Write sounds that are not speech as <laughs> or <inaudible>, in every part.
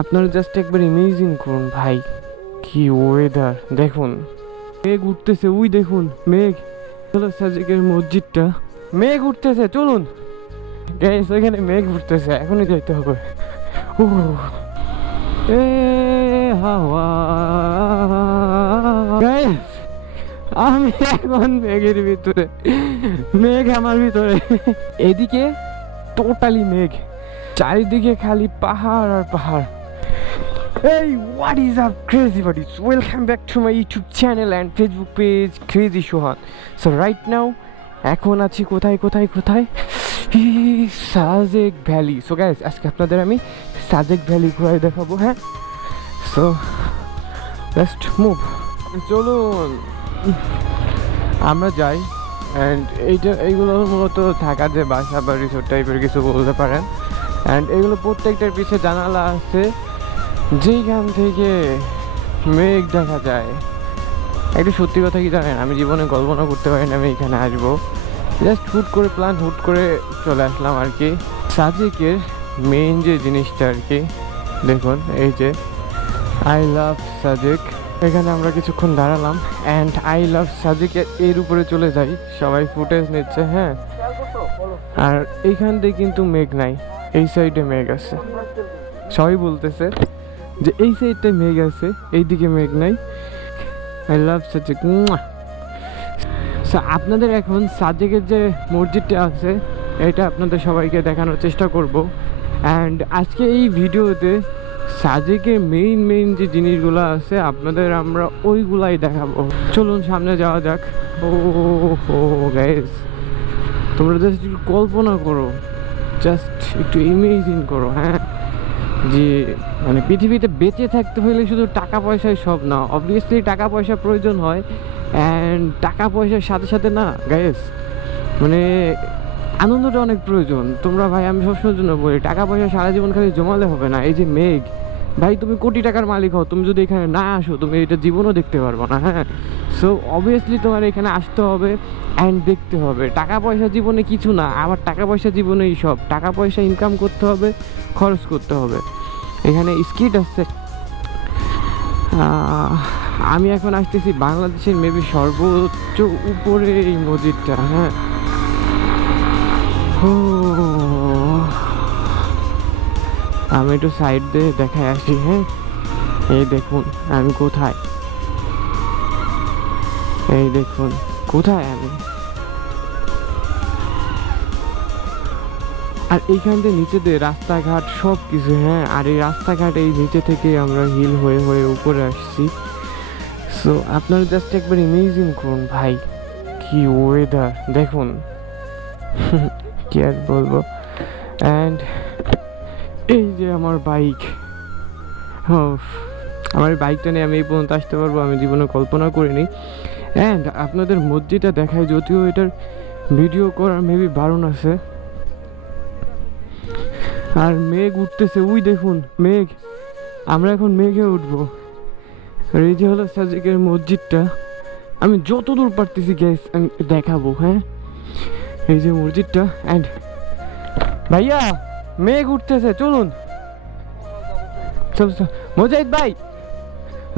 আপনারা জাস্ট একবার ইমেজিন করুন ভাই, কি ওয়েদার দেখুন, মেঘ উঠতেছে, উই দেখুন, মেঘ। হলো সাজিকের মসজিদটা, মেঘ উঠতেছে, চলুন। গ্যাস ওইখানে মেঘ উঠতেছে, এখনই যাইতে হবে। ও এ হাওয়া। আমি এখন মেঘের ভিতরে, মেঘ আমার ভিতরে। এদিকে টোটালি মেঘ, চারিদিকে খালি পাহাড় আর পাহাড়। Hey, what is up, crazy buddies? Welcome back to my YouTube channel and Facebook page, Crazy Shohan. So right now, এখন আছি কোথায় কোথায় কোথায়? সাজেক ভ্যালি সো গাইস আজকে আপনাদের আমি সাজেক ভ্যালি ঘুরাই দেখাবো হ্যাঁ? সো লেটস মুভ চলুন। আমরা যাই। অ্যান্ড এইটা এইগুলো মূলত থাকার যে বাসা বা রিসোর্ট টাইপের কিছু বলতে পারেন। অ্যান্ড এগুলো প্রত্যেকটার পিছে জানালা আছে। যেইখান থেকে মেঘ দেখা যায়, একটা সত্যি কথা কি জানেন, আমি জীবনে কল্পনা করতে পারি না আমি এখানে আসব। জাস্ট হুট করে প্ল্যান হুট করে চলে আসলাম আর কি। সাজেকের মেইন যে জিনিসটা আর কি, দেখুন, এই যে আই লাভ সাজেক এখানে আমরা কিছুক্ষণ দাঁড়ালাম অ্যান্ড আই লাভ সাজেকের এর উপরে চলে যাই। সবাই ফুটেজ নিচ্ছে হ্যাঁ? আর এইখান দিয়ে কিন্তু মেঘ নাই, এই সাইডে মেঘ আছে। সবাই বলতেছে যে এই সাইডটায় মেঘ আছে, এইদিকে মেঘ নাই। আই লাভ সাজেক আপনাদের এখন সাজেকের যে মসজিদটা আছে, এটা আপনাদের সবাইকে দেখানোর চেষ্টা করব। অ্যান্ড আজকে এই ভিডিওতে সাজেকের মেইন মেইন যে জিনিসগুলো আছে, আপনাদের আমরা ওইগুলাই দেখাবো। চলুন, সামনে যাওয়া যাক। ও হো গাইস তোমরা জাস্ট একটু কল্পনা করো। জাস্ট একটু ইমেজিন করো হ্যাঁ? যে মানে পৃথিবীতে বেঁচে থাকতে হলে শুধু টাকা পয়সাই সব না অবভিয়াসলি টাকা পয়সা প্রয়োজন হয় অ্যান্ড টাকা পয়সার সাথে সাথে না গাইস মানে আনন্দটা অনেক প্রয়োজন। তোমরা ভাই, আমি সবসময়ের জন্য বলি, টাকা পয়সা সারা জীবন খালি জমালে হবে না। এই যে মেঘ ভাই, তুমি কোটি টাকার মালিক হও, তুমি যদি এখানে না আসো, তুমি এটা জীবনও দেখতে পারব না হ্যাঁ? সো অবভিয়াসলি তোমার এখানে আসতে হবে অ্যান্ড দেখতে হবে। টাকা পয়সা জীবনে কিছু না আবার টাকা পয়সা জীবনেই সব। টাকা পয়সা ইনকাম করতে হবে, খরচ করতে হবে। এখানে স্কিট আছে। আমি এখন আসতেছি বাংলাদেশের মেবি সর্বোচ্চ উপরে এই মসজিদটা হ্যাঁ? আমি একটু সাইড দিয়ে দেখায় আসি হ্যাঁ? এই দেখুন, আমি কোথায়? এই দেখুন, কোথায় আমি? আর এইখান থেকে নিচে দিয়ে রাস্তাঘাট সব কিছু হ্যাঁ? আর এই রাস্তাঘাট এই নিচে থেকে আমরা হিল হয়ে হয়ে উপরে আসছি। সো আপনারা জাস্ট একবার ইমেজিন করুন ভাই, কি ওয়েদার দেখুন। <laughs> কি আর বলব? অ্যান্ড এই যে আমার বাইক আমার বাইকটা নিয়ে আমি এই পর্যন্ত আসতে পারব, আমি জীবনে কল্পনা করিনি। অ্যান্ড আপনাদের মসজিদটা দেখায়, যদিও এটার ভিডিও করার মেবি বারণ আছে। আর মেঘ উঠতেছে, উই দেখুন, মেঘ। আমরা এখন মেঘে উঠবো। আর এই যে হলো সাজিকের মসজিদটা, আমি যত দূর পারতেছি গ্যাস আমি দেখাবো হ্যাঁ? এই যে মসজিদটা অ্যান্ড ভাইয়া! মেঘ উঠতেছে, চলুন। চল মোজাহিদ ভাই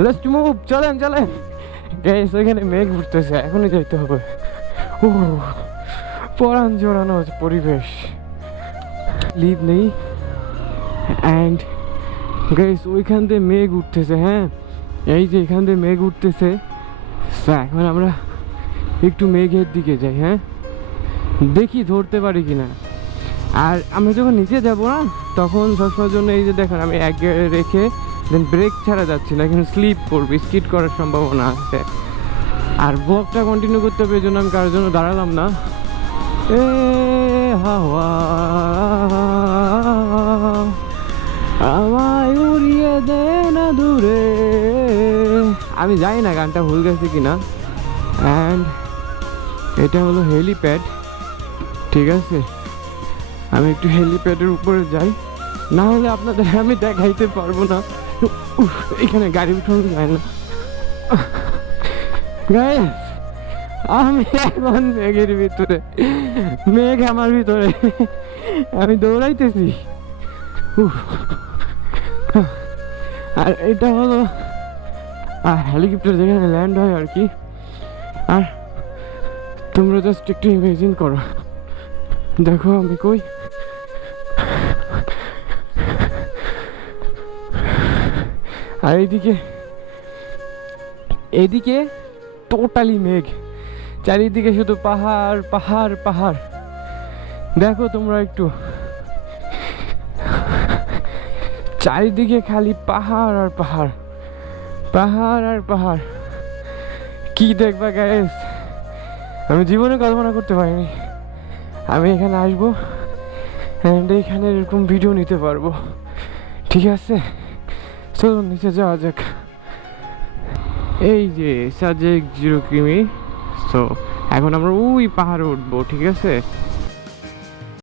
লেটস মুভ চলেন চলেন। গ্যাস ওইখানে মেঘ উঠতেছে, এখনই যাইতে হবে। ও পরাণ জোড়ানো পরিবেশ। লিভ নেই অ্যান্ড গাইস ওইখান দিয়ে মেঘ উঠতেছে হ্যাঁ? এই যে এখান দিয়ে মেঘ উঠতেছে। এখন আমরা একটু মেঘের দিকে যাই হ্যাঁ? দেখি ধরতে পারি কিনা। আর আমরা যখন নিচে যাব না, তখন সবসময়ের জন্য এই যে দেখেন, আমি এক রেখে দেন ব্রেক ছাড়া যাচ্ছি না কিন্তু স্লিপ করবে স্কিট করার সম্ভাবনা আছে। আর ব্লগটা কন্টিনিউ করতে হবে জন্য আমি কারোর জন্য দাঁড়ালাম না। এ হাওয়া, আমায় উড়িয়ে দে না দূরে। আমি জানি না গানটা ভুল গেছে কিনা। অ্যান্ড এটা হলো হেলিপ্যাড ঠিক আছে? আমি একটু হেলিপ্যাডের উপরে যাই। না হলে আপনাদের আমি দেখাইতে পারব না। এখানে গাড়ি উঠানো যায় না। আমি এখন মেঘের ভিতরে। মেঘ আমার ভিতরে। আমি দৌড়াইতেছি। আর এটা হলো, আর হেলিকপ্টার যেখানে ল্যান্ড হয় আর কি। আর তোমরা জাস্ট একটু ইমেজিন করো। দেখো আমি কই। আর এইদিকে এদিকে টোটালি মেঘ। চারিদিকে শুধু পাহাড় পাহাড় পাহাড়। দেখো তোমরা একটু। চারিদিকে খালি পাহাড় আর পাহাড়। পাহাড় আর পাহাড়। কি দেখবা গ্যাস আমি জীবনে কল্পনা করতে পারিনি। আমি এখানে আসব অ্যান্ড এখানে এরকম ভিডিও নিতে পারব। ঠিক আছে? চলুন নিচে যাওয়া যাক। এই যে সাজেক জিরো কিমি সো এখন আমরা ওই পাহাড়ে উঠবো, ঠিক আছে?